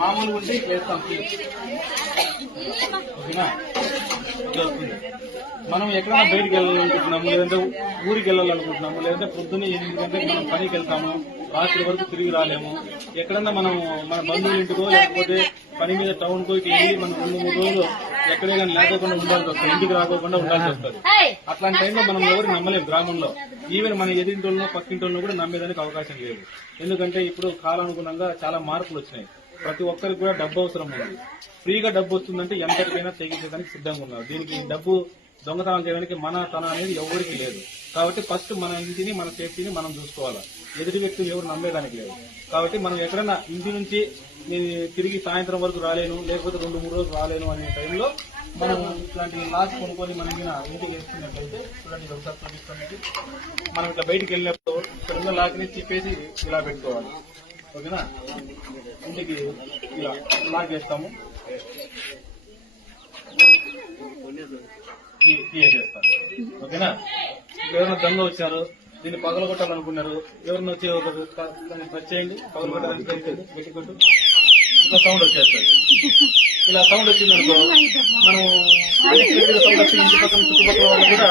మామూలు ఉంటే వేస్తాం. ఓకేనా? ఇట్లా వస్తుంది. మనం ఎక్కడైనా బయటకు వెళ్ళాలనుకుంటున్నాము, లేదంటే ఊరికి వెళ్ళాలనుకుంటున్నాము, లేదంటే పొద్దున్నే 8 గంటలకు మనం పనికి వెళ్తాము, రాత్రి వరకు తిరిగి రాలేము. ఎక్కడన్నా మనం మన బంధువుల ఇంటికో లేకపోతే పని మీద టౌన్ కో ఇట్లా వెళ్ళి మనం 2-3 రోజులు ఎక్కడే కానీ లేకోకుండా ఉండాల్సి వస్తుంది, ఇంటికి రాకోకుండా ఉండాల్సి వస్తుంది. అట్లాంటి టైంలో మనం ఎవరు నమ్మలేము గ్రామంలో. ఈవెన్ మన ఎదిరింటోళ్ళను పక్కింటోళ్ళను కూడా నమ్మేదానికి అవకాశం లేదు. ఎందుకంటే ఇప్పుడు కాలానుగుణంగా చాలా మార్పులు వచ్చినాయి. ప్రతి ఒక్కరికి కూడా డబ్బు అవసరం ఉంది. ఫ్రీగా డబ్బు వస్తుందంటే ఎంతటికైనా తెగించడానికి సిద్ధంగా ఉన్నారు. దీనికి డబ్బు దొంగతనం చేయడానికి మన తన అనేది ఎవరికి లేదు. కాబట్టి ఫస్ట్ మన ఇంటిని మన సేఫ్టీని మనం చూసుకోవాలి. ఎదుటి వ్యక్తులు ఎవరు నమ్మేదానికి లేదు. కాబట్టి మనం ఎక్కడైనా ఇంటి నుంచి నేను తిరిగి సాయంత్రం వరకు రాలేను, లేకపోతే 2-3 రోజులు రాలేను అనే టైంలో మనం ఇట్లాంటి లాస్ కొనుక్కొని మన మీద ఇంటికి వేసుకున్నట్లయితే చూడండి, ఒకసారి చూపిస్తానికి మనం ఇట్లా బయటికి వెళ్ళినప్పుడు ఇక్కడ లాక్ని తిప్పేసి ఇలా పెట్టుకోవాలి. ఓకేనా? ఇంటికి ఇలా లాక్ చేస్తాము, చేస్తాను. ఓకేనా? ఎవరైనా దొంగ వచ్చారు, దీన్ని పగలగొట్టాలనుకున్నారు, ఎవరైనా వచ్చి ఒక టచ్ చేయండి, పగలగొట్టాలని పెట్టుకుంటూ ఇట్లా సౌండ్ వచ్చేస్తుంది. ఇలా సౌండ్ వచ్చిందనుకో మనం సౌండ్ వచ్చి ఇంటి పక్కన చుట్టుపక్కల వాళ్ళు కూడా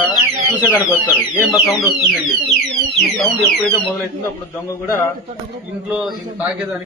చూసేదానికి వస్తారు, ఏం సౌండ్ వస్తుందని చెప్పి. ఈ సౌండ్ ఎప్పుడైతే మొదలవుతుందో అప్పుడు దొంగ కూడా ఇంట్లో తాగేదానికి